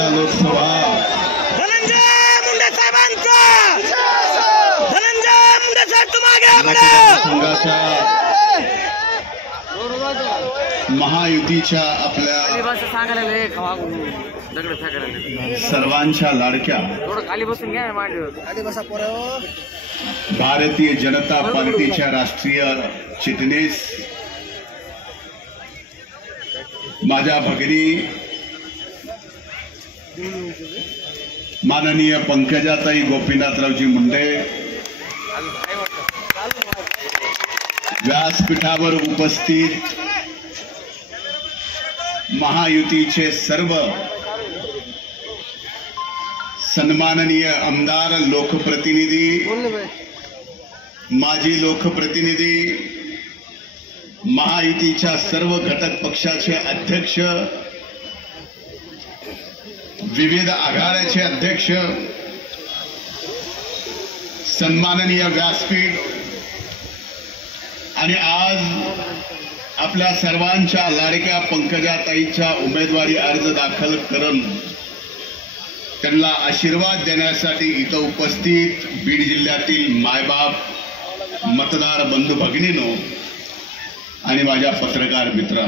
जिल्हा लोकसभा धनंजय मुंडे साहेबांचा धनंजय मुंडे साहेब तुम्हाला संघाच्या महायुतीच्या आपल्या सर्वांच्या लाडक्या भारतीय जनता पार्टीच्या राष्ट्रीय चिटणीस माझ्या भगिनी माननीय पंकजाताई गोपीनाथरावजी मुंडे व्यासपीठावर उपस्थित महायुतीचे सर्व सन्माननीय आमदार लोकप्रतिनिधी माजी लोकप्रतिनिधी महायुतीच्या सर्व घटक पक्षाचे अध्यक्ष विविध आघाड्याचे अध्यक्ष सन्माननीय व्यासपीठ आणि आज आपल्या सर्वांच्या लाडक्या पंकजाताईच्या उमेदवारी अर्ज दाखल करून त्यांना आशीर्वाद देण्यासाठी इथं उपस्थित बीड जिल्ह्यातील मायबाप मतदार बंधू भगिनींनो आणि माझ्या पत्रकार मित्र,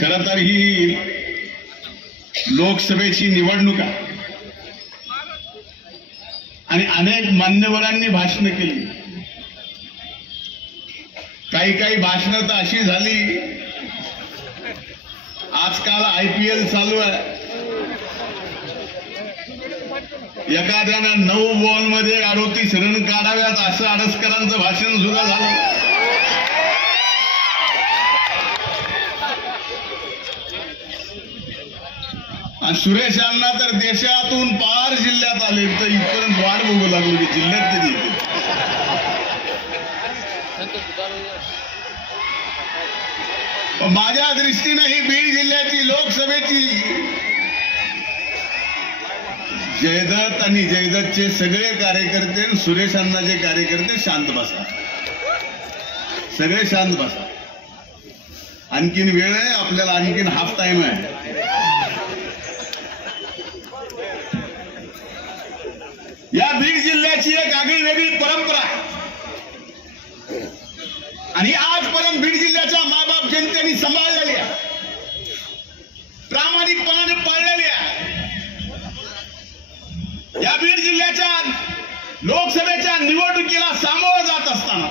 खरं तर ही लोकसभेची निवडणूक आहे आणि अनेक मान्यवरांनी भाषणं केली. काही भाषणं तर अशी झाली, आजकाल IPL चालू आहे, एखाद्यानं 9 बॉलमध्ये 38 रन काढाव्यात असं आडसकरांचं भाषण सुद्धा झालं. आणि सुरेश अण्णा तर देशातून पार जिल्ह्यात आले, तर इथपर्यंत वाट बघू लागलो की जिल्ह्यात कधी येते. माझ्या दृष्टीने ही बीड जिल्ह्याची लोकसभेची जयदत्त आणि जयदत्तचे सगळे कार्यकर्ते, सुरेश अण्णाचे कार्यकर्ते शांत बसा, सगळे शांत बसा. आणखीन वेळ आहे, आपल्याला आणखीन हाफ टाइम आहे. या बीड जिल्ह्याची एक आगळी वेगळी परंपरा आणि आजपर्यंत बीड जिल्ह्याच्या मायबाप जनतेने सांभाळलेली आहे, प्रामाणिकपणाने पाळलेली आहे. या बीड जिल्ह्याच्या लोकसभेच्या निवडणुकीला सामोरं जात असताना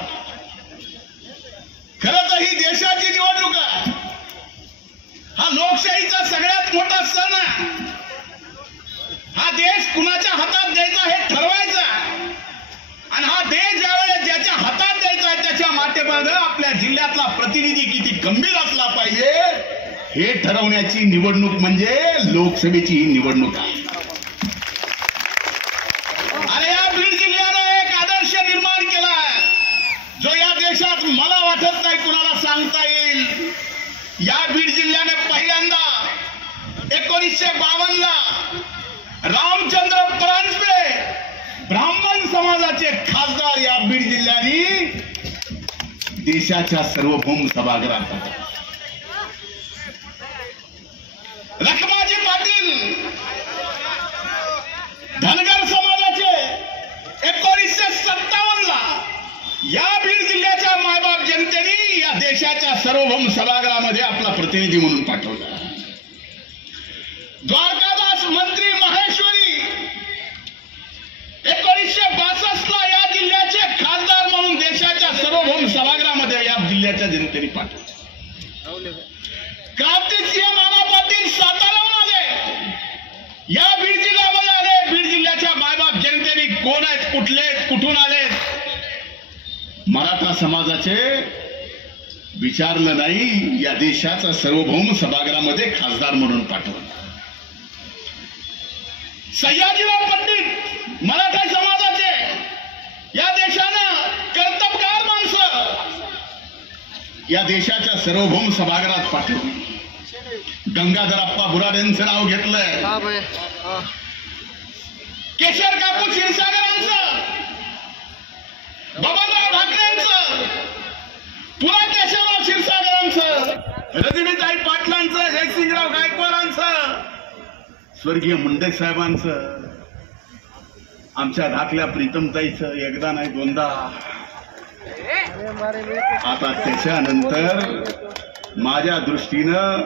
खरं तर ही देशाची निवडणूक आहे. हा लोकशाहीचा सगळ्यात मोठा सण आहे. हा देश कुणाच्या हातात द्यायचा हे ठरवायचं आणि हा देश ज्यावेळेस ज्याच्या हातात द्यायचा त्याच्या माध्यमातून आपल्या जिल्ह्यातला प्रतिनिधी किती गंभीर असला पाहिजे हे ठरवण्याची निवडणूक म्हणजे लोकसभेची ही निवडणूक आहे. आणि या बीड जिल्ह्याने एक आदर्श निर्माण केला आहे जो या देशात मला वाटत नाही कुणाला सांगता येईल. या बीड जिल्ह्याने पहिल्यांदा 1952 ला रामचंद्र परांजपे ब्राह्मण समाजाचे खासदार या बीड जिल्ह्याने देशाच्या सार्वभौम सभागृहात होते. लखमाजी पाटील धनगर समाजाचे 1957 ला या बीड जिल्ह्याच्या मायबाप जनतेने या देशाच्या सार्वभौम सभागृहामध्ये आपला प्रतिनिधी म्हणून पाठवला. द्वारकादास मंत्री महेश्वरी 1962 ला या जिल्ह्याचे खासदार म्हणून देशाच्या सार्वभौम सभागृहामध्ये या जिल्ह्याच्या जनतेने पाठवले. क्रांतिसिंह नाना पाटील साताराहून आले, या बीड जिल्ह्यामध्ये आले. बीड जिल्ह्याच्या मायबाप जनतेने कोण आहेत, कुठले आहेत, कुठून आले, मराठा समाजाचे विचारलं नाही, या देशाचा सार्वभौम सभागृहामध्ये खासदार म्हणून पाठवलं. सयाजीराव पंडित मराठा समाजाचे या देशानं कर्तबगार माणसं या देशाच्या सार्वभौम सभागृहात पाठवली. गंगाधरप्पा बुराडेंचं नाव घेतलंय, केशर काकू क्षीरसागरांचं, बाबासाहेब ठाकरेंचं, पुरा केशवराव क्षीरसागरांचं, रजनीताई पाटलांचं, जयसिंगराव गायकवाडांचं, स्वर्गीय मुंडे साहेबांचं, आमच्या धाकल्या प्रीतमताईचं एकदा नाही दोनदा, आता त्याच्यानंतर माझ्या दृष्टीनं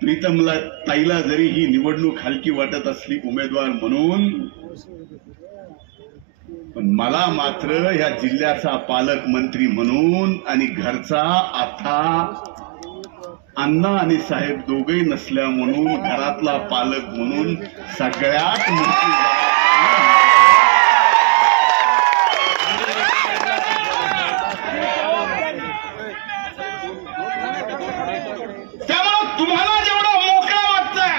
प्रीतमला ताईला जरी ही निवडणूक हलकी वाटत असली उमेदवार म्हणून, पण मला मात्र या जिल्ह्याचा पालकमंत्री म्हणून आणि घरचा आता अण्णा आणि साहेब दोघे नसल्या म्हणून घरातला पालक म्हणून सगळ्यात मोठी त्यामुळे तुम्हाला जेवढं मोकळं वाटतं,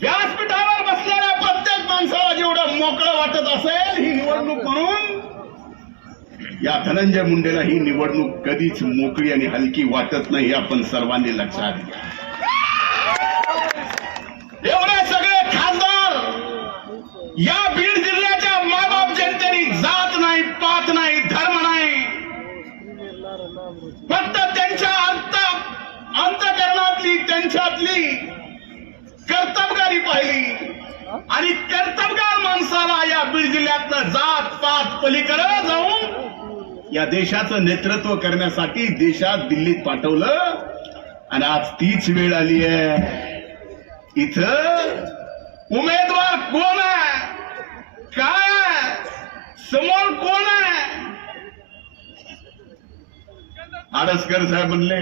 व्यासपीठावर बसलेल्या प्रत्येक माणसाला जेवढं मोकळं वाटत असेल ही निवडणूक म्हणून, या धनंजय मुंडेला ही निवडणूक कधीच मोकळी आणि हलकी वाटत नाही हे आपण सर्वांनी लक्षात घ्या. एवढे सगळे खासदार या बीड जिल्ह्याच्या मायबाप जनतेने जात नाही, पात नाही, धर्म नाही, फक्त त्यांच्या अंतःकरणातली त्यांच्यातली कर्तबगारी पाहिली आणि कर्तबगार माणसाला या बीड जिल्ह्यातनं जात पात पलीकडे जाऊन या देशाचं नेतृत्व करण्यासाठी देशात दिल्लीत पाठवलं. आणि आज तीच वेळ आली आहे, इथं उमेदवार कोण आहे, काय समोर कोण आहे. आडसकर साहेब म्हणले,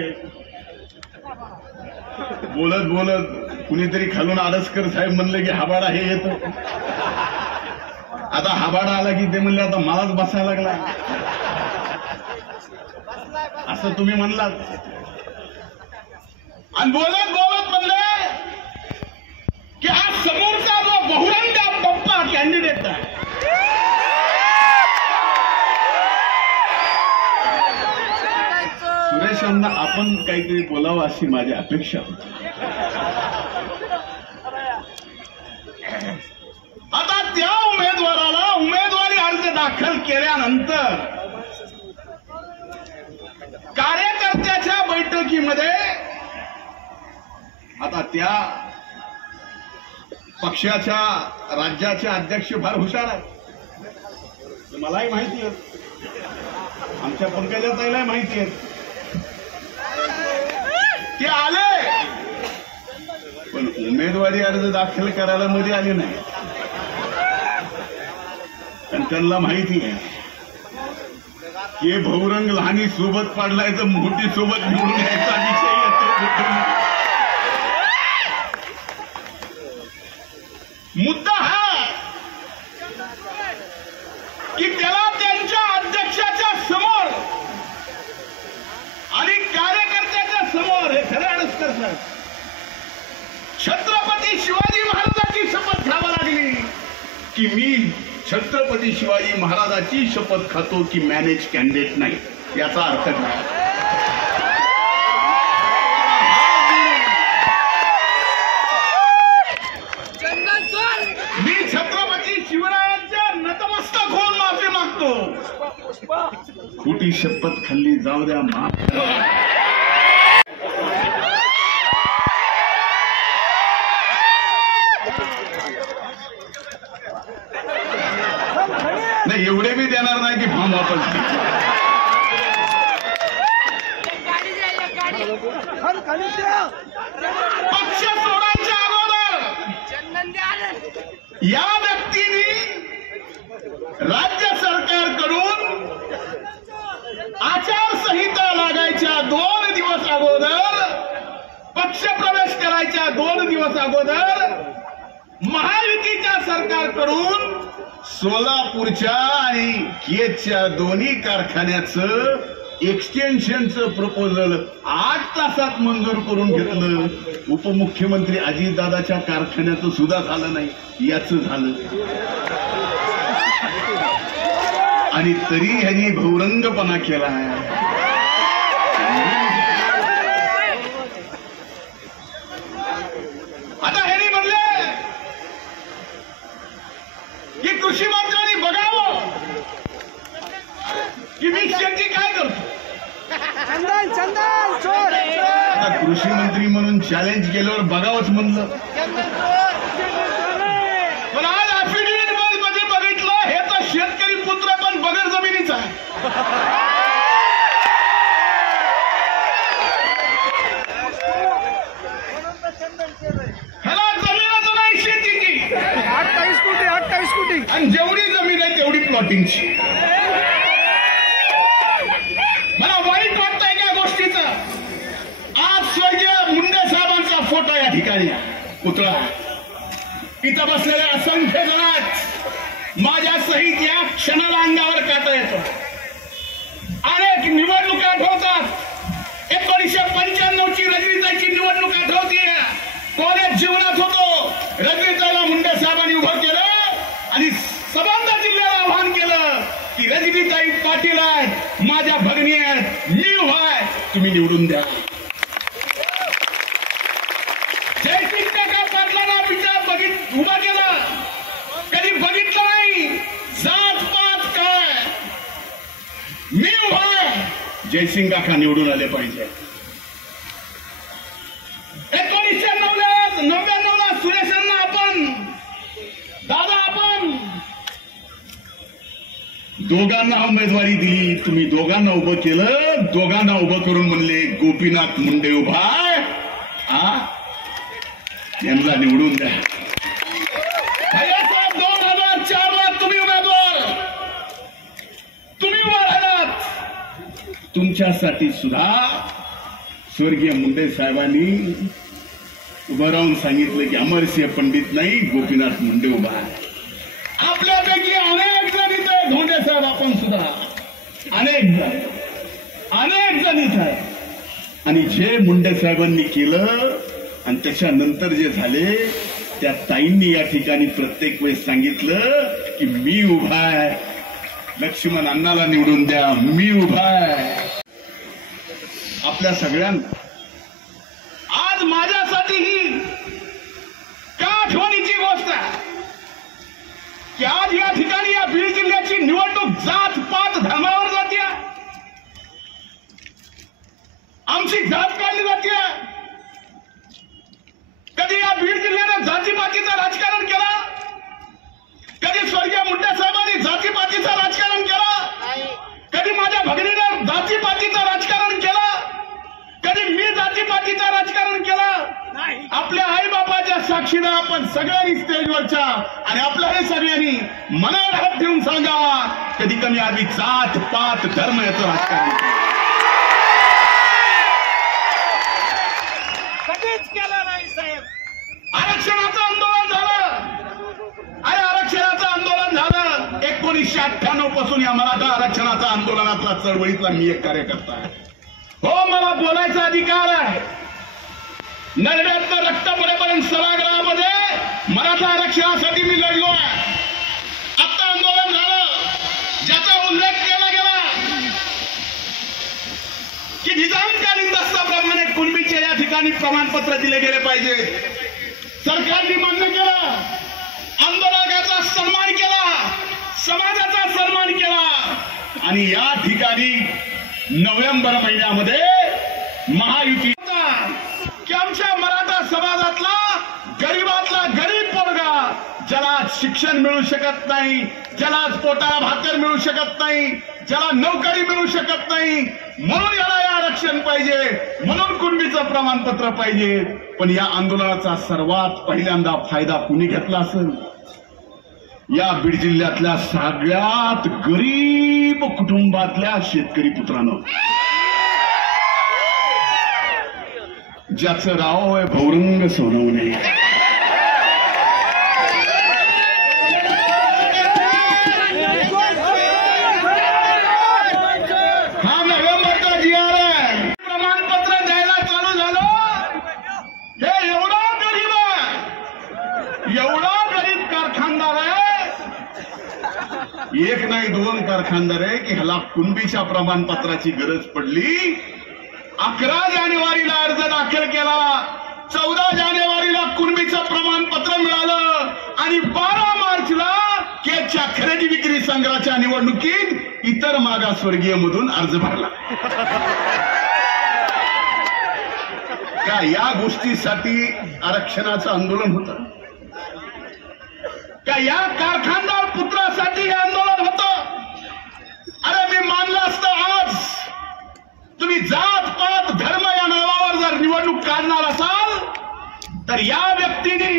बोलत बोलत कुणीतरी खालून आडसकर साहेब म्हणले की हाबाडा हे येतो. आता हाबाडा आला की ते म्हणले आता मलाच बसायला लागला, असं तुम्ही म्हणलात. आणि बोलत बोलत म्हणले की हा समोरचा जो बहुरंग पप्पा कॅन्डिडेट आहे, सुरेशांना आपण काहीतरी बोलावं अशी माझी अपेक्षा होती. आता त्या उमेदवाराला उमेदवारी अर्ज दाखल केल्यानंतर कार्यकर्त्याच्या बैठकीमध्ये आता त्या पक्षाच्या राज्याचे अध्यक्ष फार हुशार आहेत, मलाही माहिती आहे, आमच्या पंकजाताईलाही माहिती आहे. ते आले पण उमेदवारी अर्ज दाखल करायला मध्ये आले नाही. आणि त्यांना माहिती आहे की बहुरंग लहानी सोबत पाडलाय तर मोठी सोबत घेऊन यायचा विषय येतो. मुद्दा हा की त्याला त्यांच्या अध्यक्षाच्या समोर आणि कार्यकर्त्याच्या समोर हे खरं आडसकर साहेब छत्रपती शिवाजी महाराजांची शपथ घ्यावी लागली की मी छत्रपती शिवाजी महाराजाची शपथ खातो की मॅनेज कॅन्डिडेट नाही. याचा अर्थ काय? मी छत्रपती शिवरायांच्या नतमस्तक होऊन माफी मागतो. खोटी शपथ खाल्ली जाऊ द्या, माफ नाही, एवढे बी देणार नाही की फॉर्म वापस. पक्ष सोडायच्या अगोदर या व्यक्तीने राज्य सरकारकडून आचारसंहिता लागायच्या 2 दिवस अगोदर, पक्ष प्रवेश करायच्या 2 दिवस अगोदर महायुतीच्या सरकारकडून सोलापूरच्या आणि केजच्या दोन्ही कारखान्याचं एक्सटेन्शनचं प्रपोजल 8 तासात मंजूर करून घेतलं. उपमुख्यमंत्री अजितदादाच्या कारखान्याचं सुद्धा झालं नाही, याचं झालं. आणि तरी ह्यांनी बहुरंगपणा केला. आता ह्यांनी म्हणले की कृषी मंत्र्यांनी बघावं की मी शेती काय करतो. आता कृषी मंत्री म्हणून चॅलेंज केल्यावर बघावंच म्हणलं. पण आज अफिडेव्हिट मध्ये बघितलं हे तर शेतकरी पुत्र पण बगर जमिनीचा आहे. ह्याला जमीनच नाही शेतीची. 28 कोटी आणि जेवढी जमीन आहे तेवढी प्लॉटिंगची. मला वाईट वाटतंय त्या गोष्टीचं. आज स्वर्गीय मुंडे साहेबांचा फोटो या ठिकाणी पुतळा इथं बसलेल्या असंख्य जणात माझ्या सहित या क्षणाला अंगावर काटा येतो. अनेक निवडणुका आठवतात. 1995ची रजनीताईची निवडणूक आठवतीये. कॉलेज जीवनात होतो. रजनीताईला मुंडे साहेबांनी उभं केलं आणि संबंध जिल्ह्याला आव्हान केलं की रजनीताई पाटील आहेत, माझ्या भगिनी आहेत, मी उभा आहे, तुम्ही निवडून द्या. जयसिंग काका पाटलांना उभा केलं. कधी बघितलं नाही जात पात काय. मी उभा आहे, जयसिंग काका निवडून आले पाहिजे. 1999ला सुरेशांना आपण दोघांना उमेदवारी दिली. तुम्ही दोघांना उभं केलं. दोघांना उभं करून म्हणले गोपीनाथ मुंडे उभा आहे, यांना निवडून द्या. भैयासाहेब 2004ला तुम्ही उमेदवार, तुम्ही उभा राहिलात. तुमच्यासाठी सुद्धा स्वर्गीय मुंडे साहेबांनी उभं राहून सांगितलं की अमरसिंह पंडित नाही, गोपीनाथ मुंडे उभा आहे. आपल्यापैकी अनेक जण इथे धोंडे साहेब आपण सुद्धा अनेक जण इथं आहे. आणि जे मुंडे साहेबांनी केलं आणि त्याच्यानंतर जे झाले त्या ताईंनी या ठिकाणी प्रत्येक वेळेस सांगितलं की मी उभा आहे, लक्ष्मण अण्णाला निवडून द्या, मी उभा आहे. आपल्या सगळ्यांना आज माझ्यासाठी ही का आठवणीची गोष्ट आहे की आज या ठिकाणी या बीड जिल्ह्याची निवडणूक जात पात धर्मावर जाते. आमची जात काढली जाते. कधी या बीड जिल्ह्याने जातीपातीचं राजकारण केलं. कधी स्वर्गीय मुंडे साहेबांनी जातीपातीचं राजकारण केलं. कधी माझ्या भगिनीने जातीपातीचं राजकारण केलं. कधी मी जातीपातीचं राजकारण केलं. आपल्या आई बापाच्या साक्षीनं आपण सगळ्यांनी स्टेजवरच्या आणि आपल्याही सगळ्यांनी मनावर हात ठेवून सांगावा कधी कमी आधी जात पात धर्म याचं राजकारण कधीच केलं नाही साहेब. आरक्षणाचं आंदोलन झालं. आणि आरक्षणाचं आंदोलन झालं 1998 पासून या मराठा आरक्षणाच्या आंदोलनातला चळवळीतला मी एक कार्यकर्ता आहे. हो, मला बोलायचा अधिकार आहे. नरड्यातनं रक्त पडेपर्यंत सभागृहामध्ये मराठा आरक्षणासाठी मी लढलो आहे. आता आंदोलन झालं ज्याचा उल्लेख केला गेला की निजामकालीन दस्ताप्रमाणे कुणबीचे या ठिकाणी प्रमाणपत्र दिले गेले पाहिजे. सरकारने मान्य केलं. आंदोलकाचा सन्मान केला, समाजाचा सन्मान केला. आणि या ठिकाणी नोव्हेंबर महिन्यामध्ये महायुती की आमच्या मराठा समाजातला गरीबातला गरीब पोरगा ज्याला शिक्षण मिळू शकत नाही, ज्याला पोटाला भाकर मिळू शकत नाही, ज्याला नोकरी मिळू शकत नाही, म्हणून याला हे आरक्षण पाहिजे, म्हणून कुणबीचं प्रमाणपत्र पाहिजे. पण या आंदोलनाचा सर्वात पहिल्यांदा फायदा कुणी घेतला असेल? या बीड जिल्ह्यातल्या सगळ्यात गरीब कुटुंबातल्या शेतकरी पुत्रानं, ज्याचं नाव आहे भौरंग सोनवणे. हा नोव्हेंबरचा GR आहे. प्रमाणपत्र द्यायला चालू झालं. हे एवढा गरीब आहे, एवढा गरीब कारखानदार आहे, एक नाही दोन कारखानदार आहे की ह्याला कुणबीच्या प्रमाणपत्राची गरज पडली. 11 जानेवारीला अर्ज दाखल केला, 14 जानेवारीला कुणबीचं प्रमाणपत्र मिळालं आणि 12 मार्चला केकच्या खरेदी विक्री संघाच्या निवडणुकीत इतर मागासवर्गीय मधून अर्ज भरला. का या गोष्टीसाठी आरक्षणाचं आंदोलन होतं का? या कारखानदार पुत्रासाठी हे आंदोलन होतं? अरे मी मानलं असतं आज तुम्ही जात पात धर्म या नावावर जर निवडणूक काढणार असाल तर या व्यक्तीने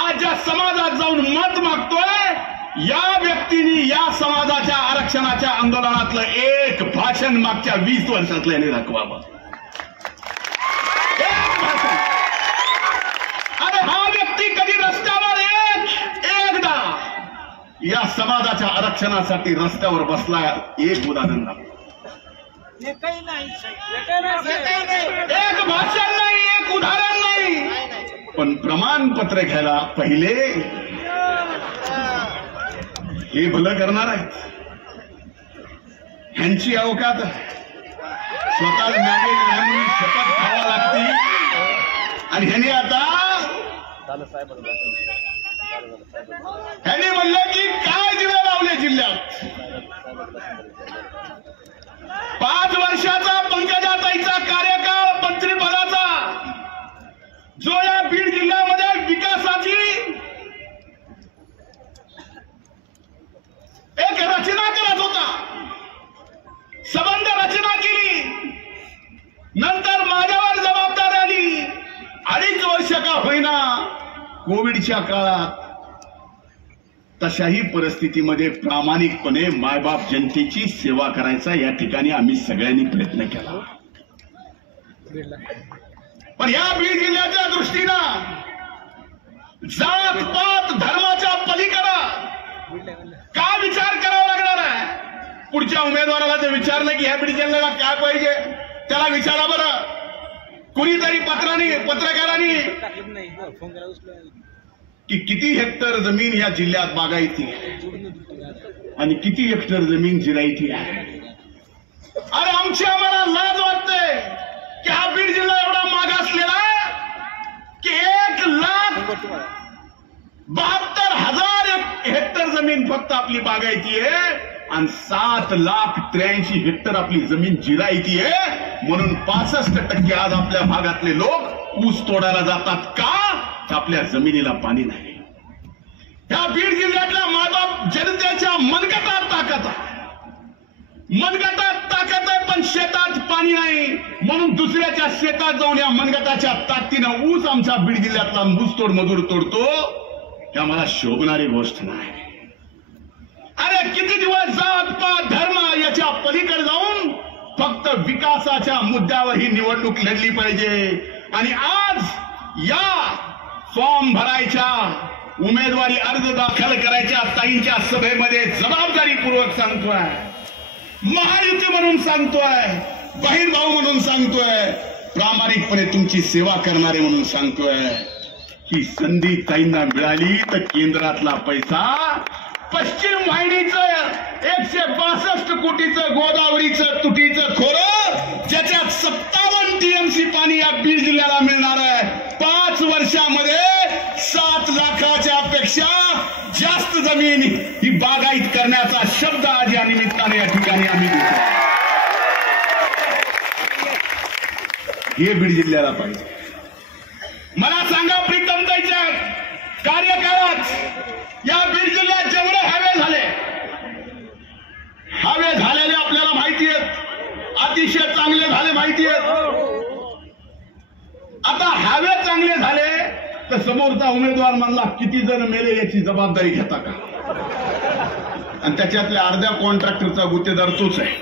आज ज्या समाजात जाऊन मत मागतोय या व्यक्तीने या समाजाच्या आरक्षणाच्या आंदोलनातलं एक भाषण मागच्या 20 वर्षातलं यांनी दाखवावं. एक भाषण. अरे हा व्यक्ती कधी रस्त्यावर एकदा या समाजाच्या आरक्षणासाठी रस्त्यावर बसला एक उदाहरण दाखवा. एकही नाही साहेब. एक भाषण नाही, एक उदाहरण नाही. पण प्रमाणपत्र घ्यायला पहिले हे भलं करणार आहेत. ह्यांची अवकात स्वतः मागे म्हणून शपथ घ्यावा लागते आणि ह्याने आता ह्याने म्हणलं की काय दिवे लावले जिल्ह्यात. 5 वर्षाचा पंकजाताईचा कार्यकाळ मंत्रिपदाचा जो या बीड जिल्ह्यामध्ये विकासाची एक रचना करत होता, संबंध रचना केली. नंतर माझ्यावर जबाबदारी आली. 2.5 वर्ष का होईना कोविडच्या काळात तशाही परिस्थितीमध्ये प्रामाणिकपणे मायबाप जनतेची सेवा करायचा या ठिकाणी आम्ही सगळ्यांनी प्रयत्न केला. पण या बीड जिल्ह्याच्या दृष्टीनं जात पात धर्माच्या पलीकडे का विचार करावा लागणार आहे? पुढच्या उमेदवाराला ते विचारलं की ह्या बीड जिल्ह्याला काय पाहिजे त्याला विचारा बरं. कुणीतरी पत्रकारांनी की किती हेक्टर जमीन या जिल्ह्यात बागायती आणि किती हेक्टर जमीन जिरायती आहे. अरे आम्हाला लाज वाटते की हा बीड जिल्हा एवढा मागासलेला की 1,72,000 हेक्टर जमीन फक्त आपली बागायती आहे आणि 7,83,000 हेक्टर आपली जमीन जिरायती आहे. म्हणून 65% आज आपल्या भागातले लोक ऊस तोडायला जातात का? आपल्या जमिनीला पाणी नाही. या बीड जिल्ह्यातल्या मायबाप जनतेच्या मनगटात ताकद आहे पण शेतात पाणी नाही. म्हणून दुसऱ्याच्या शेतात जाऊन या मनगटाच्या ताकदीनं ऊस आमचा बीड जिल्ह्यातला ऊसतोड मजूर तोडतो. ही आम्हाला शोभणारी गोष्ट नाही. अरे किती दिवस जात पात धर्म याच्या पलीकडे जाऊन फक्त विकासाच्या मुद्द्यावर ही निवडणूक लढली पाहिजे. आणि आज या फॉर्म भरायच्या उमेदवारी अर्ज दाखल करायच्या ताईंच्या सभेमध्ये जबाबदारीपूर्वक सांगतोय, महायुती म्हणून सांगतोय, बहीण भाऊ म्हणून सांगतोय, प्रामाणिकपणे तुमची सेवा करणारे म्हणून सांगतोय. ही संधी ताईंना मिळाली तर केंद्रातला पैसा पश्चिम वाहिनीचं 162 कोटीचं गोदावरीचं तुटीचं खोरं ज्याच्यात 57 टीएमसी पाणी या बीड जिल्ह्याला मिळणार आहे. 5 वर्षामध्ये 7 लाखाच्या पेक्षा जास्त जमीन ही बागायत करण्याचा शब्द आज या निमित्ताने या ठिकाणी आम्ही देतो. हे बीड जिल्ह्याला पाहिजे. मला सांगा प्रीतमताईच्या कार्यकाळात या बीड जिल्ह्यात जेवढे हावे झालेले आपल्याला माहिती आहेत, अतिशय चांगले झाले माहिती आहेत. आता हावे चांगले झाले तर समोरचा उमेदवार म्हणला किती जण मेले याची जबाबदारी घेता का? आणि त्याच्यातल्या अर्ध्या कॉन्ट्रॅक्टरचा गुत्तेदार तोच आहे.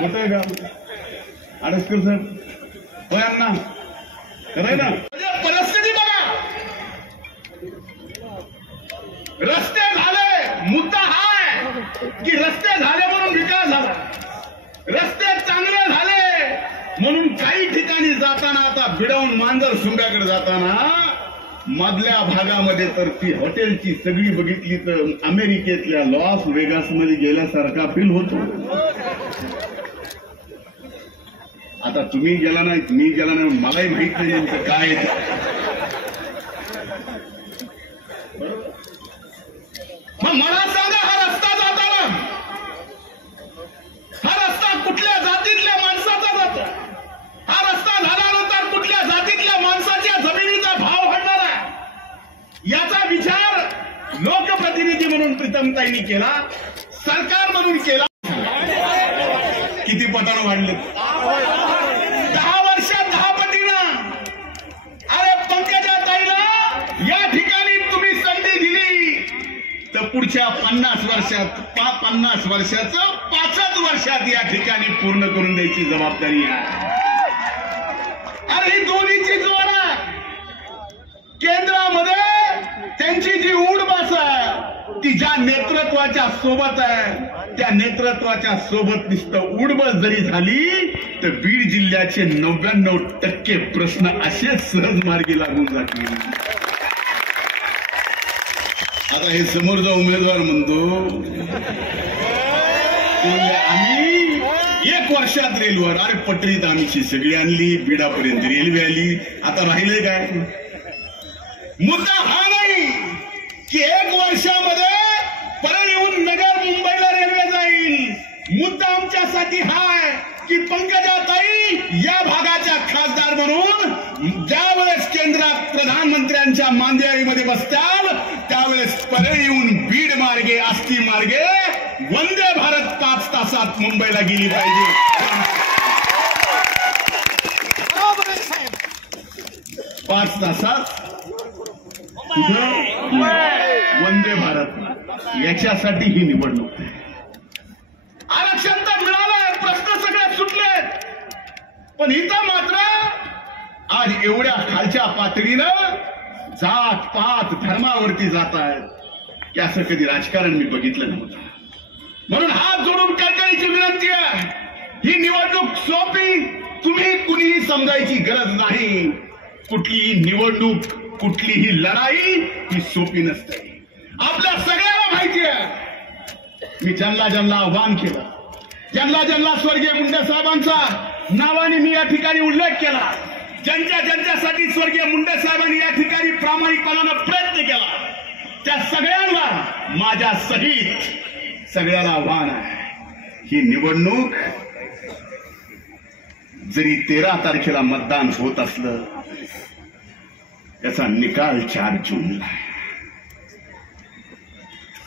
होतंय का आडसकर साहेब? होय अण्णा खरंय ना? परिस्थिती बघा. रस्ते झाले, मुद्दा हा आहे की रस्ते झाले म्हणून विकास झाला. रस्ते चांगले झाले म्हणून काही ठिकाणी जाताना आता भिडवून मांजर सुंब्याकडे जाताना मधल्या भागामध्ये तर ती हॉटेलची सगळी बघितली तर अमेरिकेतल्या लॉस वेगास मध्ये गेल्यासारखा फील होतो. आता तुम्ही गेला नाही, मी गेला नाही, मलाही माहित नाही नेमकं काय मग मला सांगा, हा रस्ता जाताना हा रस्ता कुठल्या जाती पंकजाताईंनी केला, सरकारमधून केला. किती पटानं वाढले? 10 वर्षात 10 पटीनं. अरे पंकजाताईला या ठिकाणी तुम्ही संधी दिली तर पुढच्या 50 वर्षात 50 वर्षाचं 5च वर्षात या ठिकाणी पूर्ण करून द्यायची जबाबदारी आहे. अरे ही दोन्हीची जोड आहे. केंद्रामध्ये त्यांची जी उडबास आहे ती ज्या नेतृत्वाच्या सोबत आहे त्या नेतृत्वाच्या सोबत नुसतं उडबस जरी झाली तर बीड जिल्ह्याचे 99% प्रश्न असेच सहज मार्गी लागून जातील. आता हे समोरचा उमेदवार म्हणतो आम्ही 1 वर्षात रेल्वेवर, अरे पटरीत आम्हीची सगळी आणली, बीडापर्यंत रेल्वे आली, आता राहिले काय? मुद्दा हा नाही की 1 वर्षामध्ये परळीहून नगर मुंबईला रेल्वे जाईल. मुद्दा आमच्यासाठी हा आहे की पंकजाताई या भागाच्या खासदार म्हणून ज्या वेळेस केंद्रात प्रधानमंत्र्यांच्या मांदियाळीमध्ये बसताल त्यावेळेस परळीहून बीड मार्गे, आष्टी मार्गे वंदे भारत 5 तासात मुंबईला गेली पाहिजे. 5 तासात वंदे भारत, याच्यासाठी ही निवडणूक आहे. आरक्षण तर मिळालंय, प्रश्न सगळे सुटले, पण इथं मात्र आज एवढ्या खालच्या पातळीनं जात पात धर्मावरती जात आहेत की असं कधी राजकारण मी बघितलं नव्हतं. म्हणून हात जोडून कळकळीची विनंती आहे, ही निवडणूक सोपी तुम्ही कुणीही समजायची गरज नाही. कुठलीही निवडणूक, कुठलीही लढाई ही सोपी नसते. आपल्या सगळ्याला माहिती आहे. मी ज्यांना आव्हान केलं, ज्यांना स्वर्गीय मुंडे साहेबांचा नावाने मी या ठिकाणी उल्लेख केला, ज्यांच्यासाठी स्वर्गीय मुंडे साहेबांनी या ठिकाणी प्रामाणिकपणानं प्रयत्न केला, त्या सगळ्यांना माझ्या सहित सगळ्याला आव्हान आहे. ही निवडणूक जरी 13 तारखेला मतदान होत असलं त्याचा निकाल 4 जूनला आहे.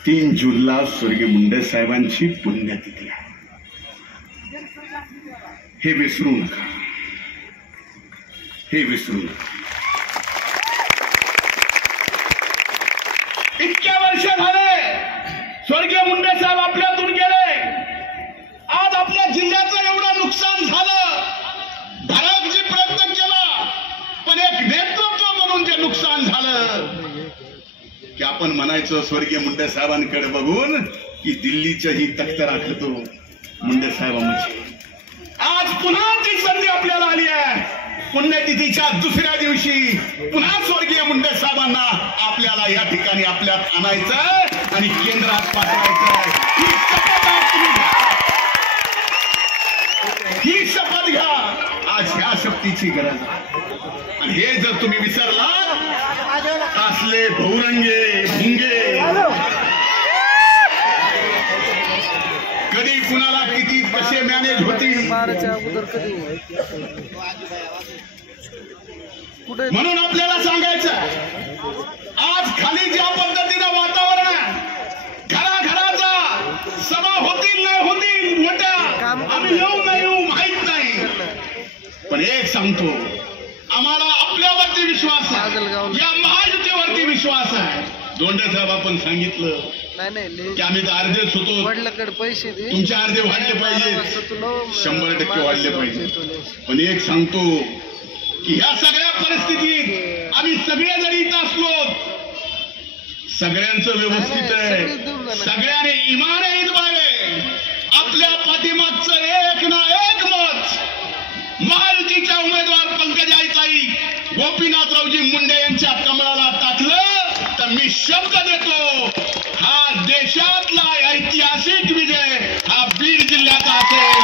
3 जूनला स्वर्गीय मुंडे साहेबांची पुण्यतिथी आहे. हे विसरू नका, हे विसरू नका. इतक्या वर्ष झाले स्वर्गीय मुंडे साहेब आपल्यातून गेले. आज आपल्या जिल्ह्याचं एवढं नुकसान झालं, धडकजी प्रयत्न केला, पण एक नेतृत्व म्हणून जे नुकसान झालं की आपण म्हणायचो स्वर्गीय मुंडे साहेबांकडे बघून की दिल्लीच्या ही तख्त राखतो मुंडे साहेबांची. आज पुन्हा ती संधी आपल्याला आली आहे. पुण्यतिथीच्या दुसऱ्या दिवशी पुन्हा स्वर्गीय मुंडे साहेबांना आपल्याला या ठिकाणी आपल्यात आणायचं आणि केंद्रात पाठवायचं. ही शपथ घ्या. आज ह्या शक्तीची गरज आहे. आणि हे जर तुम्ही विसरला असले बहुरंगे भुंगे कधी कुणाला किती कसे मॅनेज होतील. म्हणून आपल्याला सांगायचं आज खाली ज्या पद्धतीनं वातावरण आहे, घराघराचा सभा होतील नाही होतील मोठ्या, आम्ही येऊ नाही येऊ माहित नाही, पण एक सांगतो आम्हाला आपल्यावरती विश्वास आहे, या महायुतीवरती विश्वास आहे. दोंडे साहेब आपण सांगितलं की आम्ही तर अर्धेच होतो, पैसे तुमचे अर्धे वाढले पाहिजे, 100% वाढले पाहिजे. पण एक सांगतो की ह्या सगळ्या परिस्थितीत आम्ही सगळे जरी इथं असलो सगळ्यांचं व्यवस्थित आहे, सगळ्यांनी इमाने इदवावे. आपल्या पाठीमागचं एक ना एक मत महायुतीच्या उमेदवार पंकजाताई गोपीनाथरावजी मुंडे यांच्या कमळाला टाकलं तर मी शब्द देतो हा देशातला ऐतिहासिक विजय हा बीड जिल्ह्याचा असेल,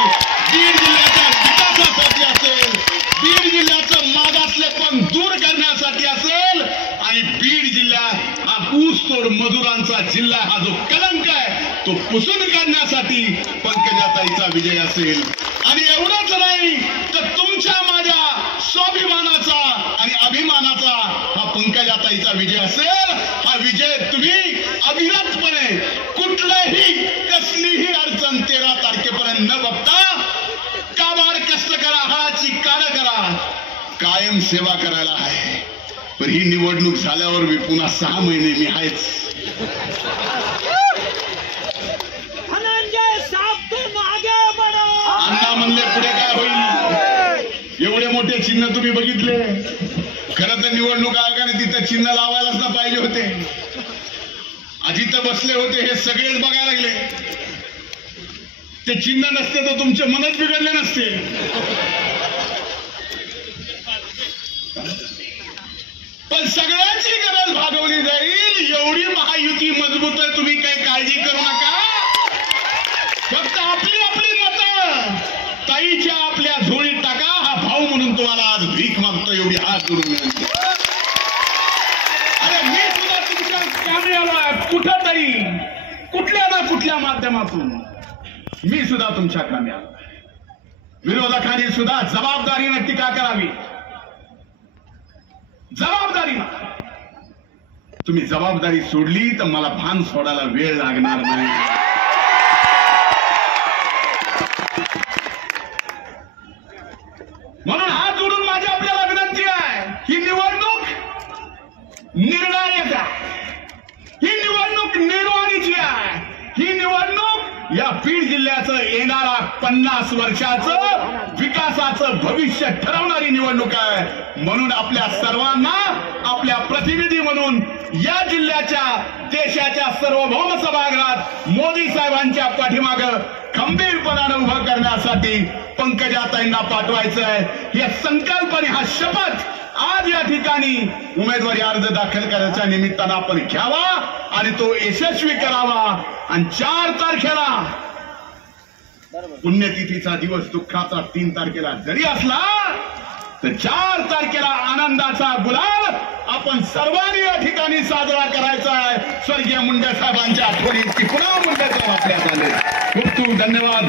बीड जिल्ह्याच्या विकासासाठी असेल, बीड जिल्ह्याचं मागासलेपण दूर करण्यासाठी असेल आणि बीड जिल्हा हा ऊसतोड मजुरांचा जिल्हा हा जो कलंक आहे तो पुसून काढण्यासाठी पंकजाताईचा विजय असेल. आणि एवढंच नाही तर तुमच्या माझ्या स्वाभिमानाचा आणि अभिमानाचा हा पंकजाताईचा विजय असेल. हा विजय तुम्ही अविरतपणे कुठला सेवा करायला आहे, पण ही निवडणूक झाल्यावर मी पुन्हा 6 महिने मी आहेच. धनंजय साहब तुम आगे बढ़ो. अण्णा म्हणले पुढे काय होईल. एवढे मोठे चिन्ह तुम्ही बघितले. खरं तर निवडणूक आयोगाने तिथं चिन्ह लावायलाच ना पाहिजे होते. जिथं बसले होते हे सगळेच बघायला लागले. ते चिन्ह नसते तर तुमचे मनच बिघडले नसते. पण सगळ्यांची गरज भागवली जाईल. एवढी महायुती मजबूत आहे, तुम्ही काही काळजी करू नका. फक्त आपली आपली मतं ताईच्या आपल्या झोळीत टाका. हा भाऊ म्हणून तुम्हाला आज भीक मागतो, एवढी हात जोडून विनंती. अरे मी सुद्धा तुमच्या कामी आलोय. कुठं तरी कुठल्या ना कुठल्या माध्यमातून मी सुद्धा तुमच्या कामी आलोय. विरोधकांनी सुद्धा जबाबदारीने टीका करावी. जबाबदारीनं. तुम्ही जबाबदारी सोडली तर मला भान सोडायला वेळ लागणार नाही. म्हणून हात जोडून माझी आपल्याला विनंती आहे. ही निवडणूक निर्णायक आहे. ही निवडणूक निर्वाणीची आहे. ही निवडणूक या बीड जिल्ह्याचं येणारा 50 वर्षाचं विकासाचं भविष्य ठरवणारी निवडणूक आहे. म्हणून आपल्या सर्वांना आपल्या प्रतिनिधी म्हणून या जिल्ह्याच्या देशाच्या सार्वभौम सभागृहात मोदी साहेबांच्या पाठीमागं खंबीरपणानं उभं करण्यासाठी पंकजाताईंना पाठवायचं आहे. या संकल्पने, हा शपथ आज या ठिकाणी उमेदवारी अर्ज दाखल करायच्या निमित्तानं आपण घ्यावा आणि तो यशस्वी करावा. आणि 4 तारखेला पुण्यतिथीचा दिवस, दुःखाचा 3 तारखेला जरी असला तर 4 तारखेला आनंदाचा गुलाल आपण सर्वांनी या ठिकाणी साजरा करायचा आहे. स्वर्गीय मुंडे साहेबांच्या आठवणीत पुन्हा मुंडे साहेब आपल्यात आले. खूप खूप धन्यवाद.